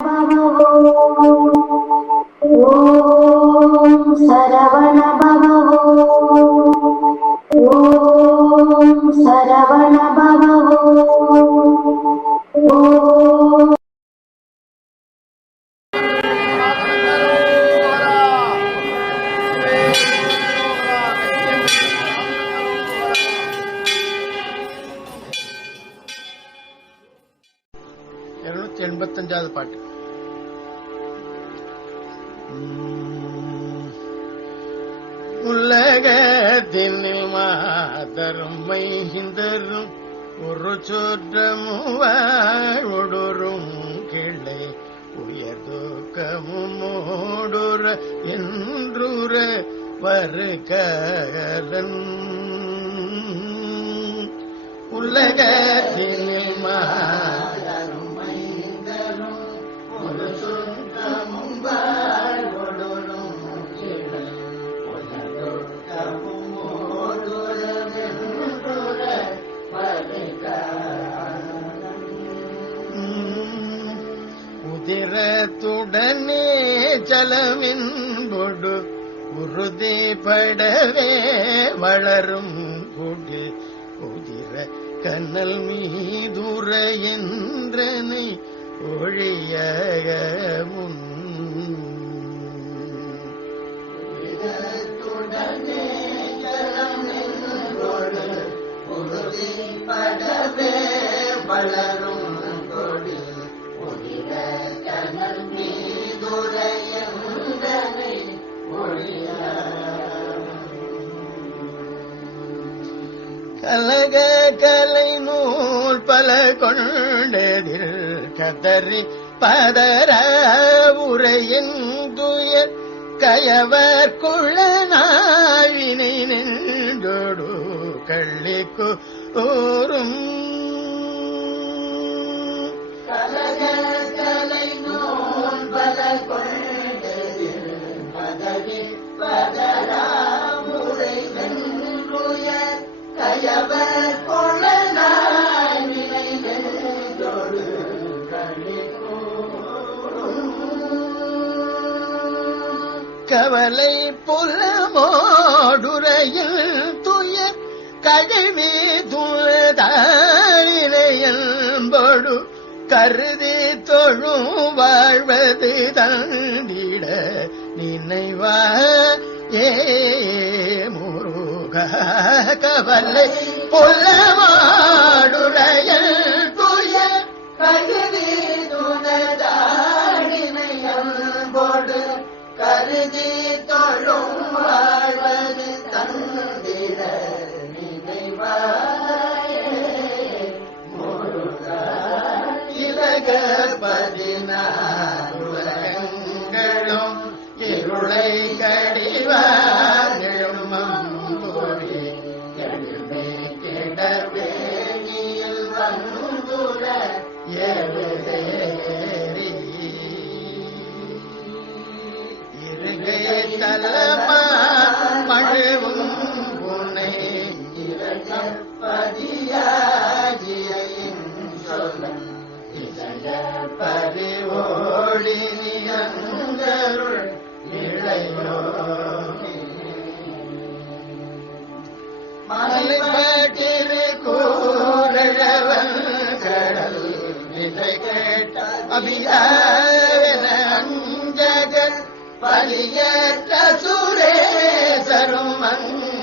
ॐ सरवण உலகத்தினில் மாதரும் மைந்தரும் ஒரு சொற்றமுடரும் கிளை உயர்துக்கமும் ஓடுற என்றுற வருகலன் உலகத்தினில் மா உதிரத்துடனே ஜலமின்பொடு உறுதி படவே வளரும் கொடு உதிர கண்ணல் மீதுர என்றனை ஒழிய முன் உதிரத்துடனே ஜலமின்பொடு வளரும் கலை நூல் பல கொண்டதில் கதறி பதற உரையின் துயர் கயவர் குள்ள நாவினை நின்றோடு கள்ளிக்கு ஓரும் கவலை புலமோடுரையில் துயர் கழுவி துளதாழினையன்பொடு கருதி தொழும் வாழ்வது தண்டிட நினைவா? ஏ முருக கவலை புலமாடுரையில் துயர் கழுவி کر بدلا பறிவோடி நீ அங்கருள் இளையோ கடல் நிலை கேட்ட அபியாவன அஞ்சகர் பலியற்ற சுரேசரும் அங்கிட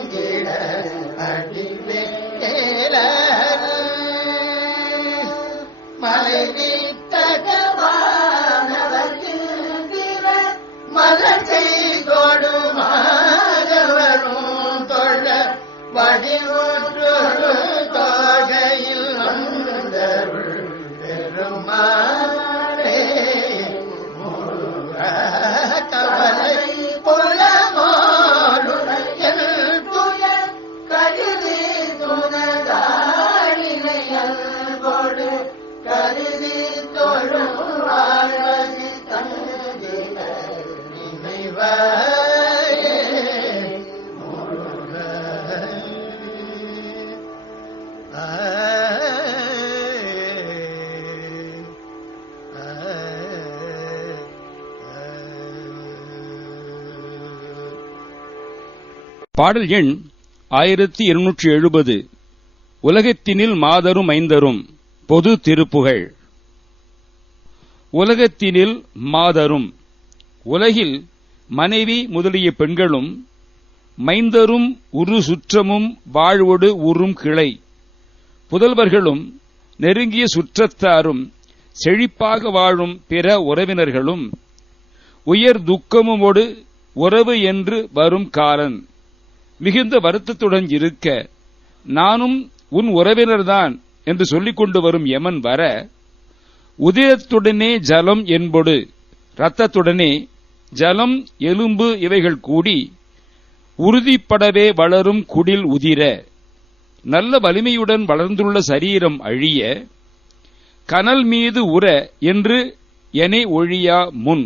பாடல் எண் ஆயிரத்தி இருநூற்றி எழுபது. உலகத்தினில் மாதரும் ஐந்தரும் பொது திருப்புகழ். உலகத்தினில் மாதரும் உலகில் மனைவி முதலிய பெண்களும் மைந்தரும் உரு சுற்றமும் வாழ்வோடு உறும் கிளை. புதல்வர்களும் நெருங்கிய சுற்றத்தாரும் செழிப்பாக வாழும் பிற உறவினர்களும் உயர் துக்கமுமோடு உறவு என்று வரும் காலன். மிகுந்த வருத்தத்துடன் இருக்க நானும் உன் உறவினர்தான் என்று சொல்லிக் கொண்டு வரும் யமன் வர உதயத்துடனே ஜலம் என்பொடு ரத்தத்துடனே ஜலம் எலும்பு இவைகள் கூடி உறுதிப்படவே வளரும் குடில் உதிர நல்ல வலிமையுடன் வளர்ந்துள்ள சரீரம் அழிய கனல் மீது உற என்று எனை ஒழியா முன்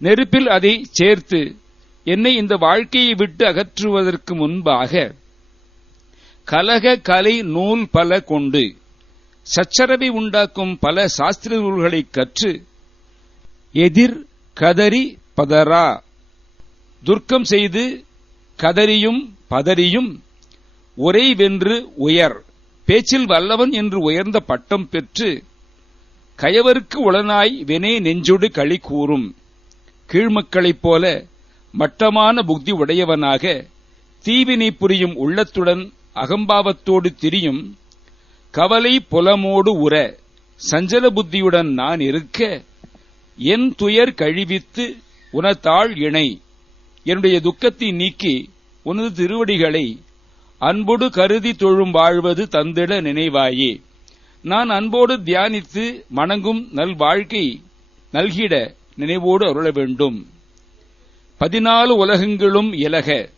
நெருப்பில் அதை சேர்த்து என்னை இந்த வாழ்க்கையை விட்டு அகற்றுவதற்கு முன்பாக கலக கலை நூல் பல கொண்டு சச்சரவை உண்டாக்கும் பல சாஸ்திர நூல்களைக் கற்று எதிர் கதறி பதரா துர்க்கம் செய்து கதறியும் பதறியும் ஒரே வென்று உயர். பேச்சில் வல்லவன் என்று உயர்ந்த பட்டம் பெற்று கயவருக்கு உளனாய் வினை நெஞ்சொடு களி கூறும். கீழ்மக்களைப் போல மட்டமான புத்தி உடையவனாக தீவினை புரியும் உள்ளத்துடன் அகம்பாவத்தோடு திரியும் கவலை புலமோடு உற சஞ்சல புத்தியுடன் நான் இருக்க என் துயர் கழிவித்து உனத்தாள் இணை. என்னுடைய துக்கத்தை நீக்கி உனது திருவடிகளை அன்போடு கருதி தொழும் வாழ்வது தந்திட நினைவாயே. நான் அன்போடு தியானித்து மணங்கும் நல் வாழ்க்கை நல்கிட நினைவோடு அருள வேண்டும். பதினாலு உலகங்களும் இலக.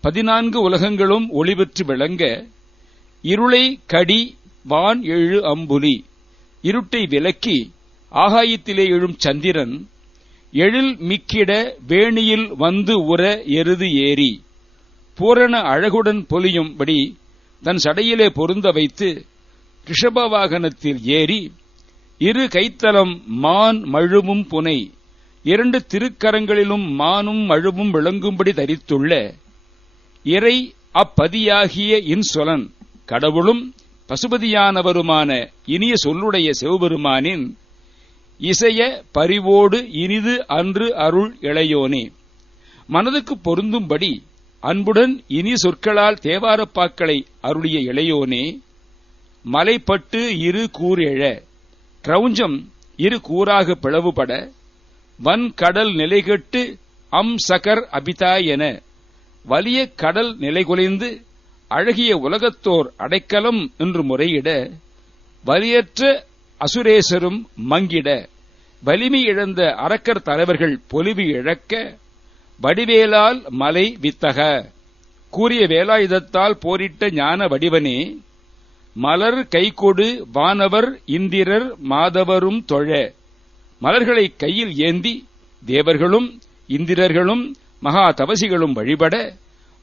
பதினான்கு உலகங்களும் ஒளிபெற்று விளங்க. இருளை கடி வான் எழு அம்புலி. இருட்டை விலக்கி ஆகாயத்திலே எழும் சந்திரன். எழில் மிக்கிட வேணியில் வந்து உற எருது ஏறி. பூரண அழகுடன் பொலியும்படி தன் சடையிலே பொருந்த வைத்து ரிஷப வாகனத்தில் ஏறி இரு கைத்தலம் மான் மழுவும் புனை. இரண்டு திருக்கரங்களிலும் மானும் அழுவும் விளங்கும்படி தரித்துள்ள இறை அப்பதியாகிய இன்சொலன் கடவுளும் பசுபதியானவருமான இனிய சொல்லுடைய சிவபெருமானின் இசைய பரிவோடு இனிது அன்று அருள் இளையோனே. மனதுக்கு பொருந்தும்படி அன்புடன் இனி சொற்களால் தேவாரப்பாக்களை அருளிய இளையோனே மலைப்பட்டு இரு கூறெழ எழ கிரௌஞ்சம் இரு கூறாக பிளவுபட வன் கடல் நிலைகெட்டு அம் சகர் அபிதா என. வலிய கடல் நிலைகுலைந்து அழகிய உலகத்தோர் அடைக்கலம் என்று முறையிட. வலியற்ற அசுரேசரும் மங்கிட. வலிமை இழந்த அரக்கர் தலைவர்கள் பொலிவு இழக்க. வடிவேலால் மலை வித்தக. கூறிய வேலாயுதத்தால் போரிட்ட ஞான வடிவனே. மலர் கைகொடு வானவர் இந்திரர் மாதவரும் தொழ. மலர்களை கையில் ஏந்தி தேவர்களும் இந்திரர்களும் மகா தபசிகளும் வழிபட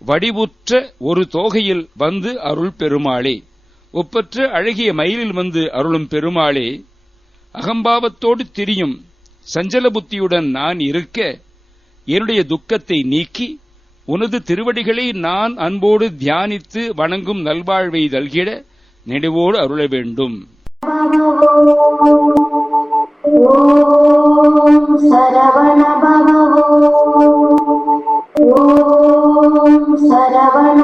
வடிவுற்ற ஒரு தோகையில் வந்து அருள் பெருமாளே ஒப்பற்ற அழகிய மயிலில் வந்து அருளும் பெருமாளே அகம்பாவத்தோடு திரியும் சஞ்சல புத்தியுடன் நான் இருக்க என்னுடைய துக்கத்தை நீக்கி உனது திருவடிகளை நான் அன்போடு தியானித்து வணங்கும் நல்வாழ்வை தல்கிட நினைவோடு அருள வேண்டும். சரவண